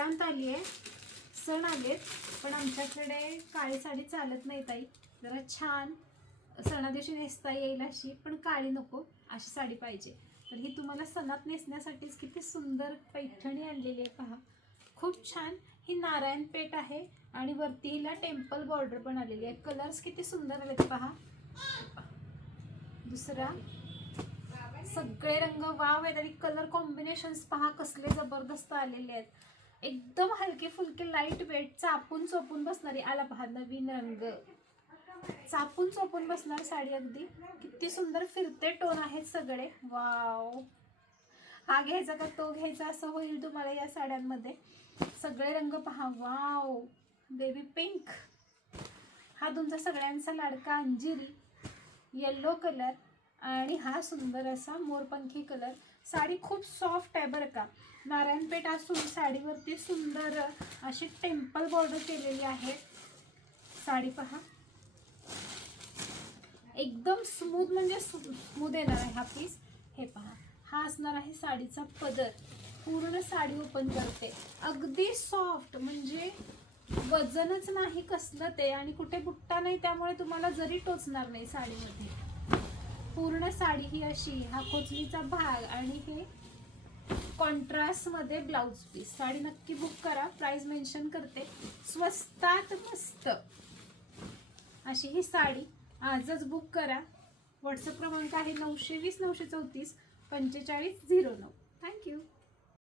संक्रांत आली आहे, सण आलेत, पण आमच्याकडे काळी साडी चालत नाही ताई. जरा छान सणा दिवशी नेसता येईल अशी, पण काळी नको अशी साडी पाहिजे. तर ही तुम्हाला सणात नेसण्यासाठीच किती सुंदर पैठणी आणलेली आहे पहा, खूप छान. ही नारायण पेठ आहे आणि वरती हिला टेम्पल बॉर्डर पण आलेली आहे. कलर्स किती सुंदर आलेत पहा. दुसरा सगळे रंग वाव आहेत आणि कलर कॉम्बिनेशन्स पहा कसले जबरदस्त आलेले आहेत. एकदम हलके फुलके लाईट वेट, चापून चोपून बसणारी. आला पहा नवीन रंग, चापून चोपून बसणार साडी. अगदी किती सुंदर फिरते टोन आहेत सगळे. वाव, हा घ्यायचा का तो घ्यायचा असं होईल तुम्हाला या साड्यांमध्ये. सगळे रंग पहा. वाव, बेबी पिंक, हा तुमचा सगळ्यांचा लाडका अंजिरी येल्लो कलर, आणि हा सुंदर असा मोरपंखी कलर. साडी खूप सॉफ्ट आहे बरं का. नारायणपेठ असून साडीवरती सुंदर अशी टेम्पल बॉर्डर केलेली आहे. साडी पहा एकदम स्मूथ, म्हणजे स्मूथ येणार आहे हा पीस. हे पहा, हा असणार आहे साडीचा पदर. पूर्ण साडी ओपन करते, अगदी सॉफ्ट, म्हणजे वजनच नाही कसलं ते, आणि कुठे बुट्टा नाही, त्यामुळे तुम्हाला जरी टोचणार नाही साडीमध्ये. पूर्ण साडी ही अशी, हा खोचलीचा भाग आणि हे कॉन्ट्रास्ट मध्ये ब्लाउज पीस. साडी नक्की बुक करा, प्राइस मेन्शन करते. स्वस्तात मस्त अशी ही साडी आजच बुक करा. व्हॉट्सअप क्रमांक आहे 920 934 4509. थँक्यू.